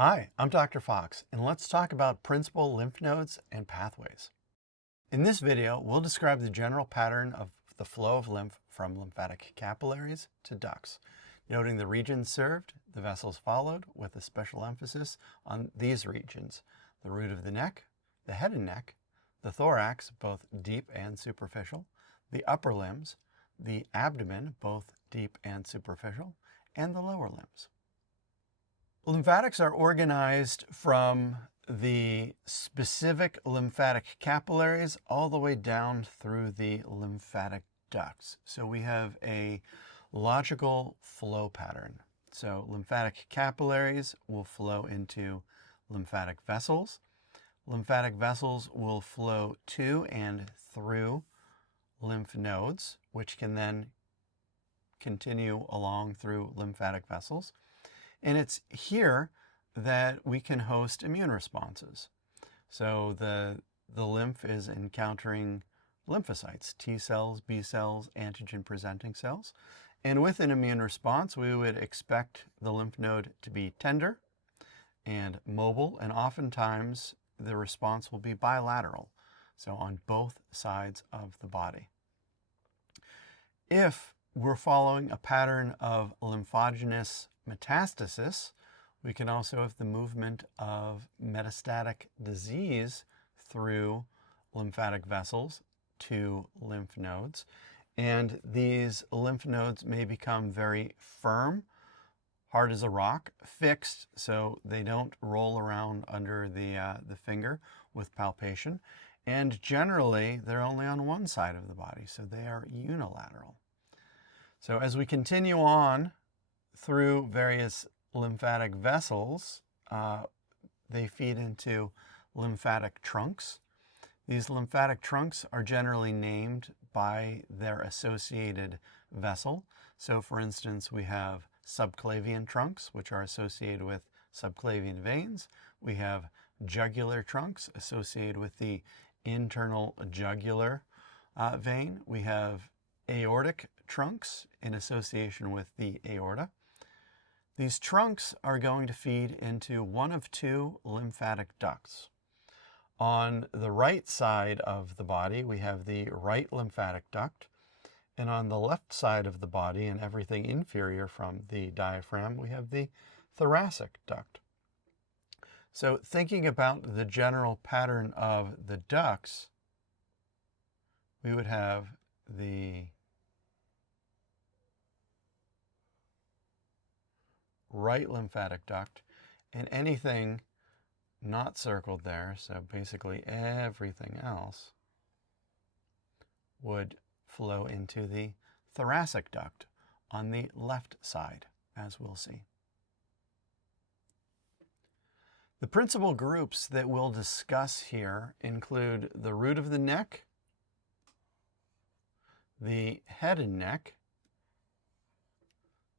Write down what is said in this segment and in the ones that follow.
Hi, I'm Dr. Fox, and let's talk about principal lymph nodes and pathways. In this video, we'll describe the general pattern of the flow of lymph from lymphatic capillaries to ducts, noting the regions served, the vessels followed, with a special emphasis on these regions: the root of the neck, the head and neck, the thorax, both deep and superficial, the upper limbs, the abdomen, both deep and superficial, and the lower limbs. Lymphatics are organized from the specific lymphatic capillaries all the way down through the lymphatic ducts. So we have a logical flow pattern. So lymphatic capillaries will flow into lymphatic vessels. Lymphatic vessels will flow to and through lymph nodes, which can then continue along through lymphatic vessels. And it's here that we can host immune responses. So the lymph is encountering lymphocytes, T cells, B cells, antigen-presenting cells. And with an immune response, we would expect the lymph node to be tender and mobile, and oftentimes the response will be bilateral, so on both sides of the body. If we're following a pattern of lymphogenous metastasis, we can also have the movement of metastatic disease through lymphatic vessels to lymph nodes. And these lymph nodes may become very firm, hard as a rock, fixed so they don't roll around under the finger with palpation. And generally, they're only on one side of the body, so they are unilateral. So as we continue on through various lymphatic vessels, they feed into lymphatic trunks. These lymphatic trunks are generally named by their associated vessel. So for instance, we have subclavian trunks, which are associated with subclavian veins. We have jugular trunks associated with the internal jugular vein. We have aortic trunks in association with the aorta. These trunks are going to feed into one of two lymphatic ducts. On the right side of the body, we have the right lymphatic duct, and on the left side of the body and everything inferior from the diaphragm, we have the thoracic duct. So thinking about the general pattern of the ducts, we would have the right lymphatic duct, and anything not circled there, so basically everything else, would flow into the thoracic duct on the left side, as we'll see. The principal groups that we'll discuss here include the root of the neck, the head and neck,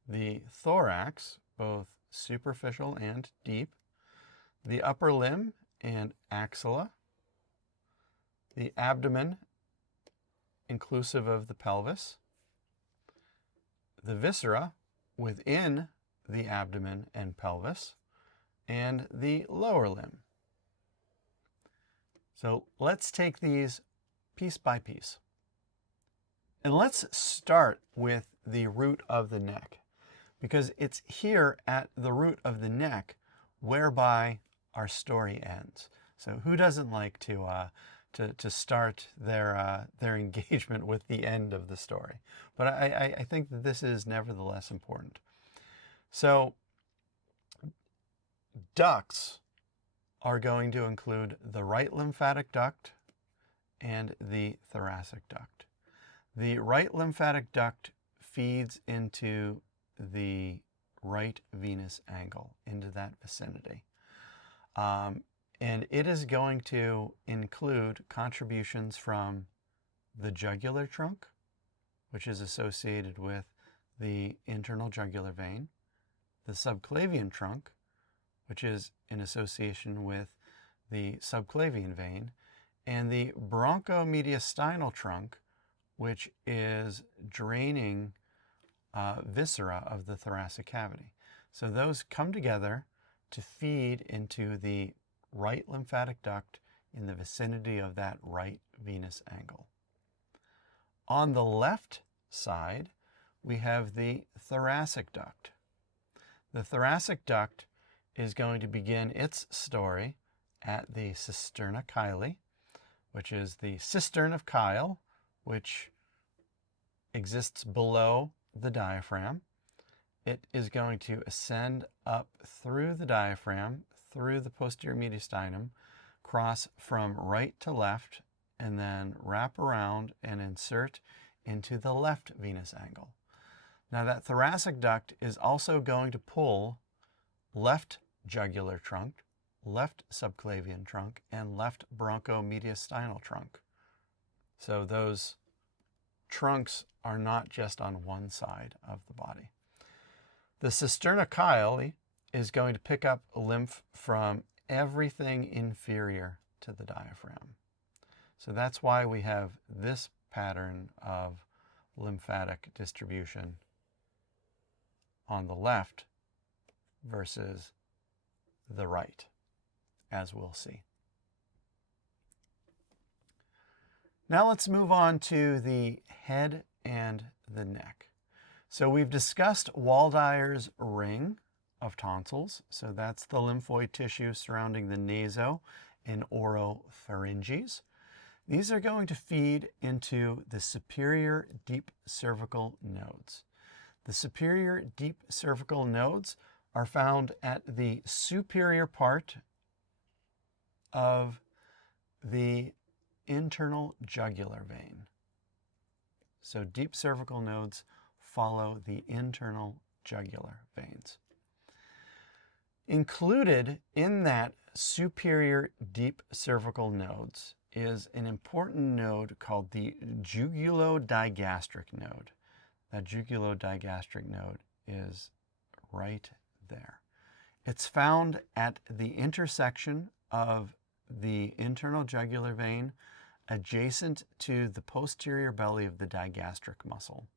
the thorax, both superficial and deep, the upper limb and axilla, the abdomen, inclusive of the pelvis, the viscera within the abdomen and pelvis, and the lower limb. So let's take these piece by piece. And let's start with the root of the neck, because it's here at the root of the neck whereby our story ends. So who doesn't like to start their engagement with the end of the story? But I think that this is nevertheless important. So ducts are going to include the right lymphatic duct and the thoracic duct. The right lymphatic duct feeds into the right venous angle, into that vicinity. And it is going to include contributions from the jugular trunk, which is associated with the internal jugular vein, the subclavian trunk, which is in association with the subclavian vein, and the bronchomediastinal trunk, which is draining viscera of the thoracic cavity. So those come together to feed into the right lymphatic duct in the vicinity of that right venous angle. On the left side, we have the thoracic duct. The thoracic duct is going to begin its story at the cisterna chyli, which is the cistern of chyle, which exists below the diaphragm. It is going to ascend up through the diaphragm, through the posterior mediastinum, cross from right to left, and then wrap around and insert into the left venous angle. Now that thoracic duct is also going to pull left jugular trunk, left subclavian trunk, and left bronchomediastinal trunk. So those trunks are not just on one side of the body. The cisterna chyli is going to pick up lymph from everything inferior to the diaphragm. So that's why we have this pattern of lymphatic distribution on the left versus the right, as we'll see. Now let's move on to the head and the neck. So we've discussed Waldeyer's ring of tonsils. So that's the lymphoid tissue surrounding the naso and oropharynges. These are going to feed into the superior deep cervical nodes. The superior deep cervical nodes are found at the superior part of the internal jugular vein. So deep cervical nodes follow the internal jugular veins. Included in that superior deep cervical nodes is an important node called the jugulodigastric node. That jugulodigastric node is right there. It's found at the intersection of the internal jugular vein adjacent to the posterior belly of the digastric muscle,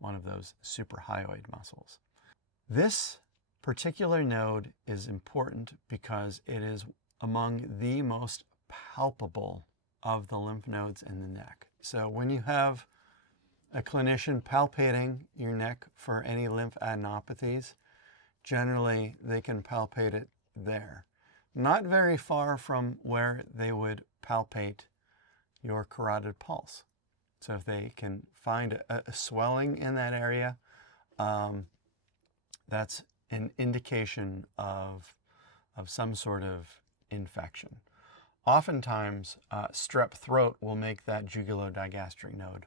one of those suprahyoid muscles. This particular node is important because it is among the most palpable of the lymph nodes in the neck. So when you have a clinician palpating your neck for any lymphadenopathies, generally they can palpate it there, not very far from where they would palpate your carotid pulse. So if they can find a swelling in that area, that's an indication of some sort of infection. Oftentimes, strep throat will make that jugulodigastric node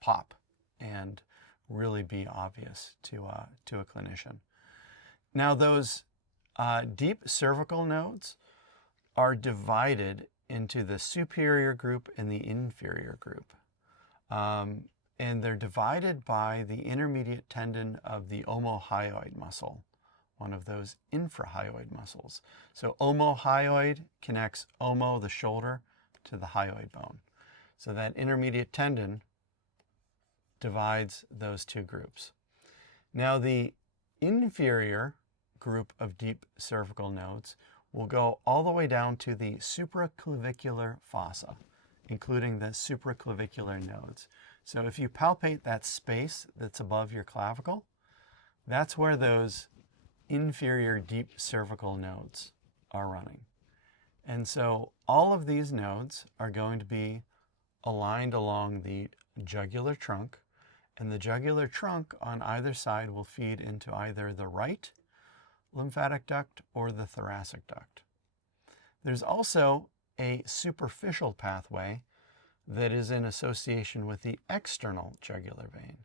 pop and really be obvious to a clinician. Now, those deep cervical nodes are divided into the superior group and the inferior group. And they're divided by the intermediate tendon of the omohyoid muscle, one of those infrahyoid muscles. So omohyoid connects omo, the shoulder, to the hyoid bone. So that intermediate tendon divides those two groups. Now the inferior group of deep cervical nodes will go all the way down to the supraclavicular fossa, including the supraclavicular nodes. So if you palpate that space that's above your clavicle, that's where those inferior deep cervical nodes are running. And so all of these nodes are going to be aligned along the jugular trunk, and the jugular trunk on either side will feed into either the right lymphatic duct or the thoracic duct. There's also a superficial pathway that is in association with the external jugular vein.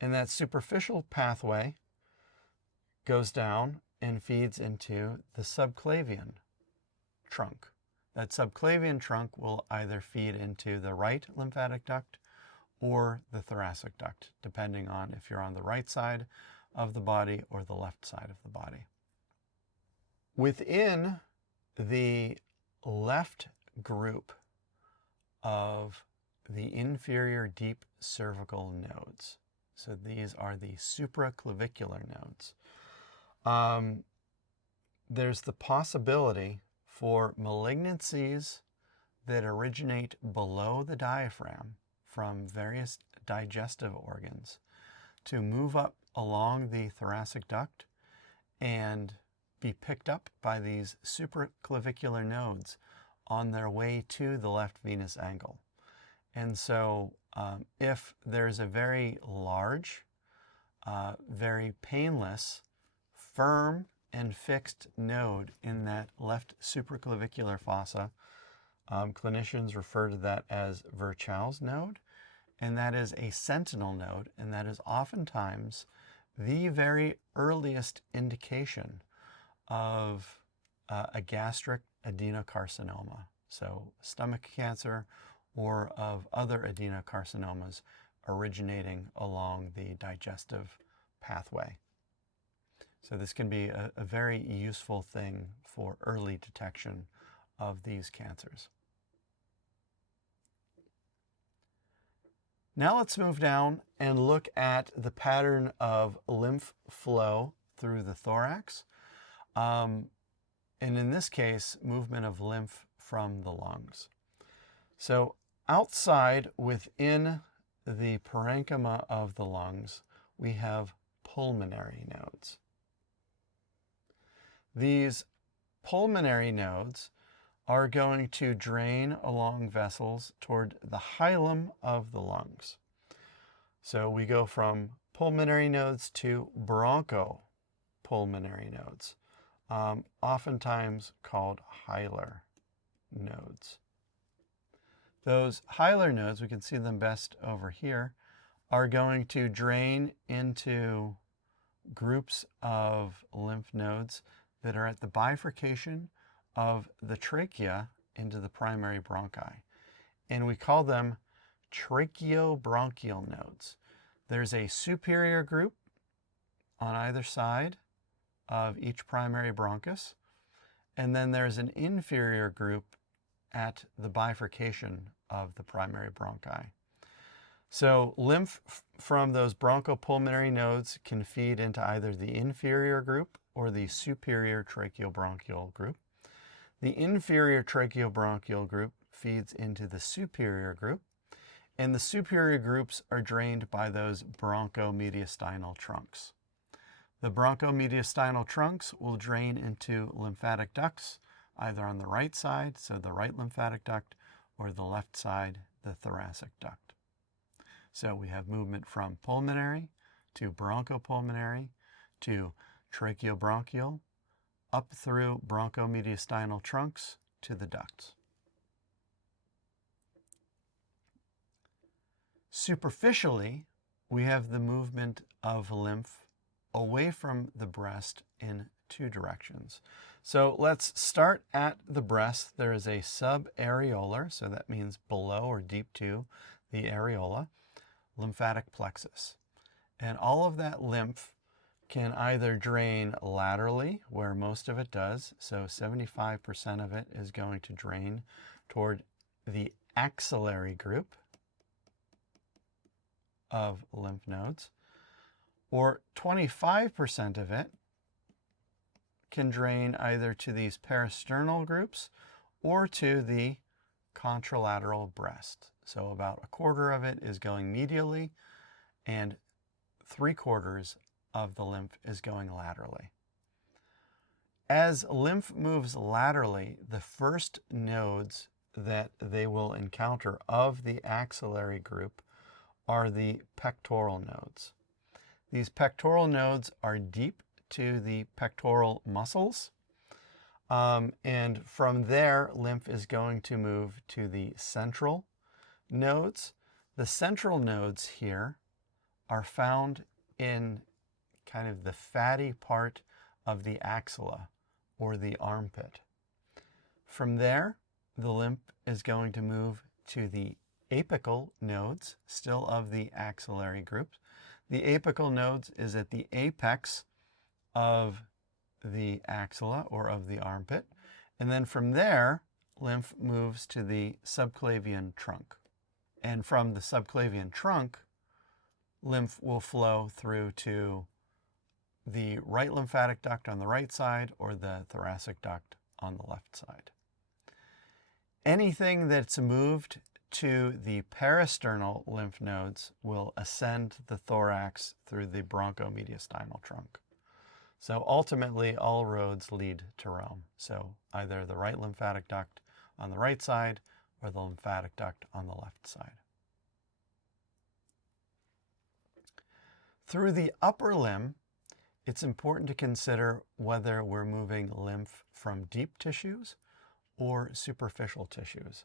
And that superficial pathway goes down and feeds into the subclavian trunk. That subclavian trunk will either feed into the right lymphatic duct or the thoracic duct, depending on if you're on the right side of the body or the left side of the body. Within the left group of the inferior deep cervical nodes, so these are the supraclavicular nodes, there's the possibility for malignancies that originate below the diaphragm from various digestive organs to move up along the thoracic duct and be picked up by these supraclavicular nodes on their way to the left venous angle. And so if there's a very large, very painless, firm and fixed node in that left supraclavicular fossa, clinicians refer to that as Virchow's node, and that is a sentinel node, and that is oftentimes the very earliest indication of a gastric adenocarcinoma, so stomach cancer or of other adenocarcinomas originating along the digestive pathway. So this can be a very useful thing for early detection of these cancers. Now let's move down and look at the pattern of lymph flow through the thorax. And in this case, movement of lymph from the lungs. So outside within the parenchyma of the lungs, we have pulmonary nodes. These pulmonary nodes are going to drain along vessels toward the hilum of the lungs. So we go from pulmonary nodes to bronchopulmonary nodes, oftentimes called hilar nodes. Those hilar nodes, we can see them best over here, are going to drain into groups of lymph nodes that are at the bifurcation of the trachea into the primary bronchi. And we call them tracheobronchial nodes. There's a superior group on either side of each primary bronchus, and then there's an inferior group at the bifurcation of the primary bronchi. So lymph from those bronchopulmonary nodes can feed into either the inferior group or the superior tracheobronchial group. The inferior tracheobronchial group feeds into the superior group, and the superior groups are drained by those bronchomediastinal trunks. The bronchomediastinal trunks will drain into lymphatic ducts, either on the right side, so the right lymphatic duct, or the left side, the thoracic duct. So we have movement from pulmonary to bronchopulmonary to tracheobronchial, up through bronchomediastinal trunks to the ducts. Superficially, we have the movement of lymph away from the breast in two directions. So let's start at the breast. There is a subareolar, so that means below or deep to the areola, lymphatic plexus. And all of that lymph can either drain laterally, where most of it does, so 75% of it is going to drain toward the axillary group of lymph nodes, or 25% of it can drain either to these peristernal groups or to the contralateral breast. So about a quarter of it is going medially, and 3/4 of the lymph is going laterally. As lymph moves laterally, the first nodes that they will encounter of the axillary group are the pectoral nodes. These pectoral nodes are deep to the pectoral muscles, and from there, lymph is going to move to the central nodes. The central nodes here are found in kind of the fatty part of the axilla or the armpit. From there, the lymph is going to move to the apical nodes, still of the axillary group. The apical nodes is at the apex of the axilla or of the armpit. And then from there, lymph moves to the subclavian trunk. And from the subclavian trunk, lymph will flow through to the right lymphatic duct on the right side or the thoracic duct on the left side. Anything that's moved to the peristernal lymph nodes will ascend the thorax through the bronchomediastinal trunk. So ultimately, all roads lead to Rome. So either the right lymphatic duct on the right side or the lymphatic duct on the left side. Through the upper limb, it's important to consider whether we're moving lymph from deep tissues or superficial tissues.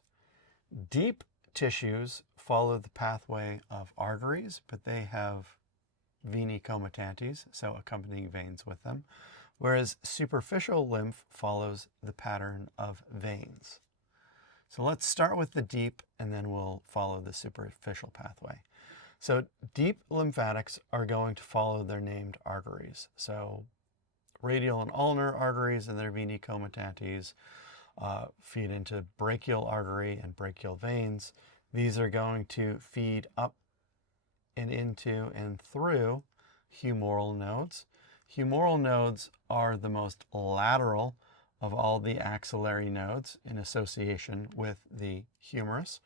Deep tissues follow the pathway of arteries, but they have venae comitantes, so accompanying veins with them, whereas superficial lymph follows the pattern of veins. So let's start with the deep, and then we'll follow the superficial pathway. So deep lymphatics are going to follow their named arteries. So radial and ulnar arteries and their venae comitantes feed into brachial artery and brachial veins. These are going to feed up and into and through humoral nodes. Humoral nodes are the most lateral of all the axillary nodes in association with the humerus.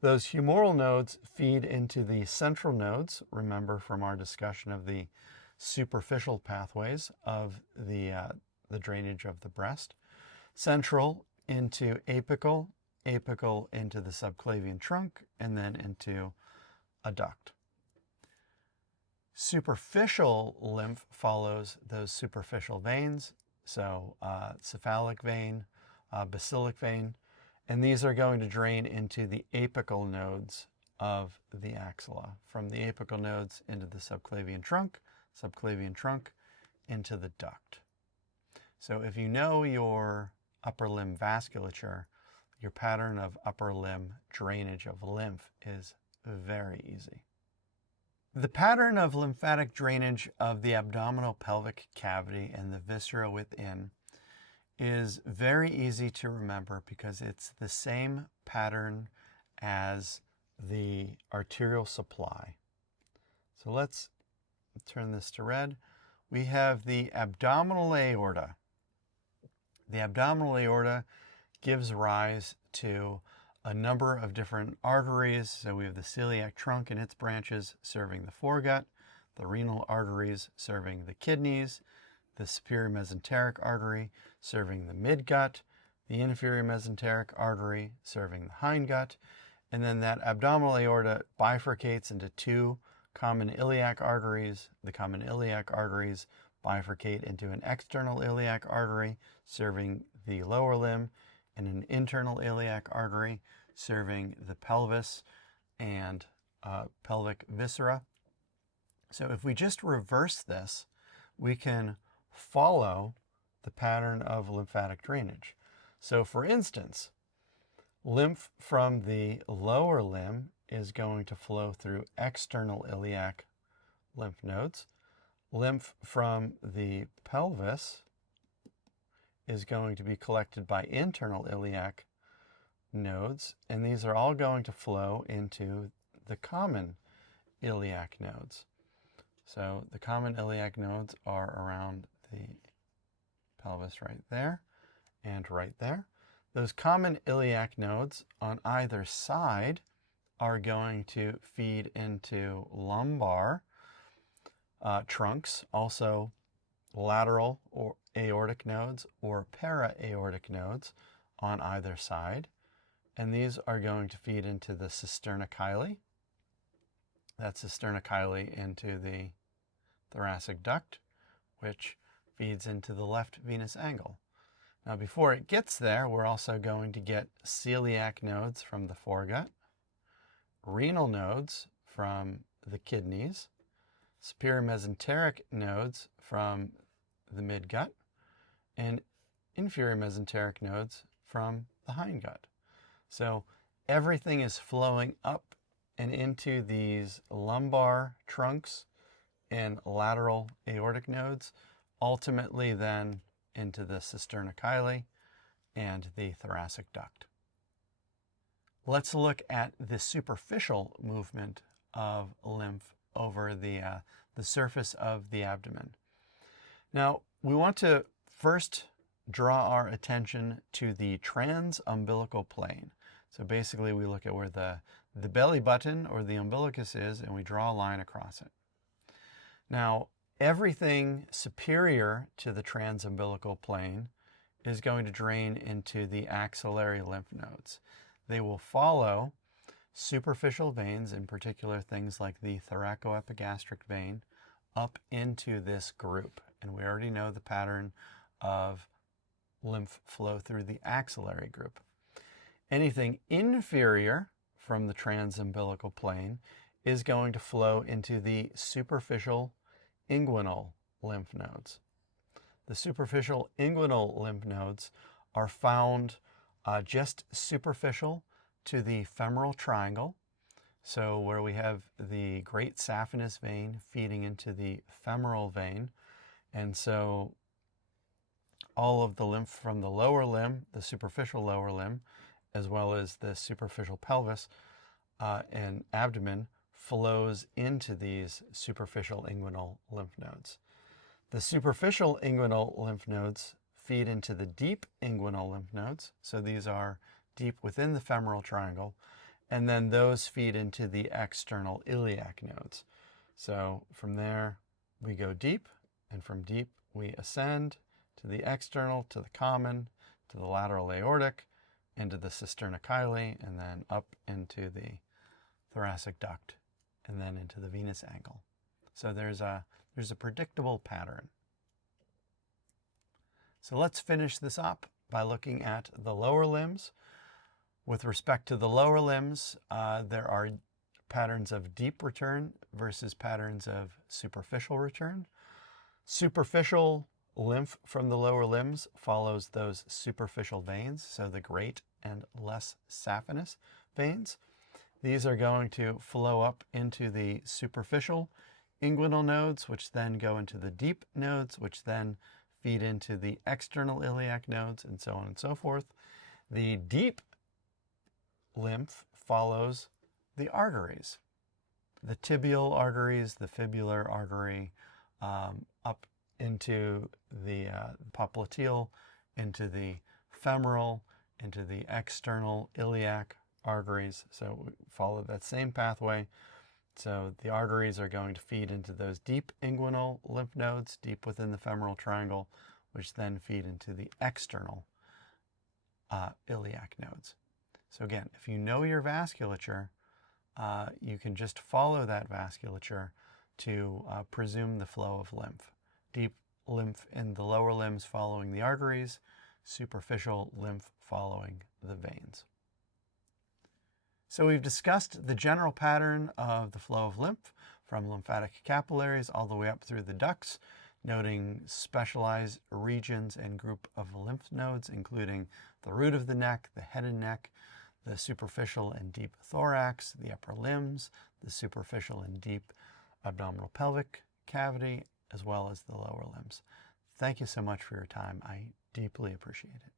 Those humoral nodes feed into the central nodes, remember from our discussion of the superficial pathways of the drainage of the breast. Central into apical, apical into the subclavian trunk, and then into a duct. Superficial lymph follows those superficial veins, so cephalic vein, basilic vein, and these are going to drain into the apical nodes of the axilla, from the apical nodes into the subclavian trunk into the duct. So if you know your upper limb vasculature, your pattern of upper limb drainage of lymph is very easy. The pattern of lymphatic drainage of the abdominal pelvic cavity and the viscera within is very easy to remember because it's the same pattern as the arterial supply. So let's turn this to red. We have the abdominal aorta. The abdominal aorta gives rise to a number of different arteries. So we have the celiac trunk and its branches serving the foregut, the renal arteries serving the kidneys, the superior mesenteric artery serving the midgut, the inferior mesenteric artery serving the hindgut, and then that abdominal aorta bifurcates into two common iliac arteries. The common iliac arteries bifurcate into an external iliac artery serving the lower limb and an internal iliac artery serving the pelvis and pelvic viscera. So if we just reverse this, we can follow the pattern of lymphatic drainage. So for instance, lymph from the lower limb is going to flow through external iliac lymph nodes. Lymph from the pelvis is going to be collected by internal iliac nodes, and these are all going to flow into the common iliac nodes. So the common iliac nodes are around the pelvis right there and right there. Those common iliac nodes on either side are going to feed into lumbar trunks, also lateral or aortic nodes or para-aortic nodes on either side. And these are going to feed into the cisterna chyli. That cisterna chyli into the thoracic duct, which feeds into the left venous angle. Now before it gets there, we're also going to get celiac nodes from the foregut, renal nodes from the kidneys, superior mesenteric nodes from the midgut, and inferior mesenteric nodes from the hindgut. So everything is flowing up and into these lumbar trunks and lateral aortic nodes, ultimately then into the cisterna chyli and the thoracic duct. Let's look at the superficial movement of lymph over the surface of the abdomen. Now, we want to first draw our attention to the transumbilical plane. So basically, we look at where the belly button or the umbilicus is, and we draw a line across it. Now, everything superior to the transumbilical plane is going to drain into the axillary lymph nodes. They will follow superficial veins, in particular things like the thoracoepigastric vein, up into this group. And we already know the pattern of lymph flow through the axillary group. Anything inferior from the transumbilical plane is going to flow into the superficial inguinal lymph nodes. The superficial inguinal lymph nodes are found just superficial to the femoral triangle. So where we have the great saphenous vein feeding into the femoral vein. And so all of the lymph from the lower limb, the superficial lower limb, as well as the superficial pelvis and abdomen, flows into these superficial inguinal lymph nodes. The superficial inguinal lymph nodes feed into the deep inguinal lymph nodes. So these are deep within the femoral triangle. And then those feed into the external iliac nodes. So from there, we go deep, and from deep, we ascend to the external, to the common, to the lateral aortic, into the cisterna chyli, and then up into the thoracic duct, and then into the venous angle. So there's a predictable pattern. So let's finish this up by looking at the lower limbs. With respect to the lower limbs, there are patterns of deep return versus patterns of superficial return. Superficial lymph from the lower limbs follows those superficial veins, so the great and less saphenous veins. These are going to flow up into the superficial inguinal nodes, which then go into the deep nodes, which then feed into the external iliac nodes, and so on and so forth. The deep lymph follows the arteries, the tibial arteries, the fibular artery, up into the popliteal, into the femoral, into the external iliac arteries. So we follow that same pathway. So the arteries are going to feed into those deep inguinal lymph nodes, deep within the femoral triangle, which then feed into the external iliac nodes. So again, if you know your vasculature, you can just follow that vasculature to presume the flow of lymph. Deep lymph in the lower limbs following the arteries, superficial lymph following the veins. So we've discussed the general pattern of the flow of lymph from lymphatic capillaries all the way up through the ducts, noting specialized regions and group of lymph nodes, including the root of the neck, the head and neck, the superficial and deep thorax, the upper limbs, the superficial and deep abdominal pelvic cavity, as well as the lower limbs. Thank you so much for your time. I deeply appreciate it.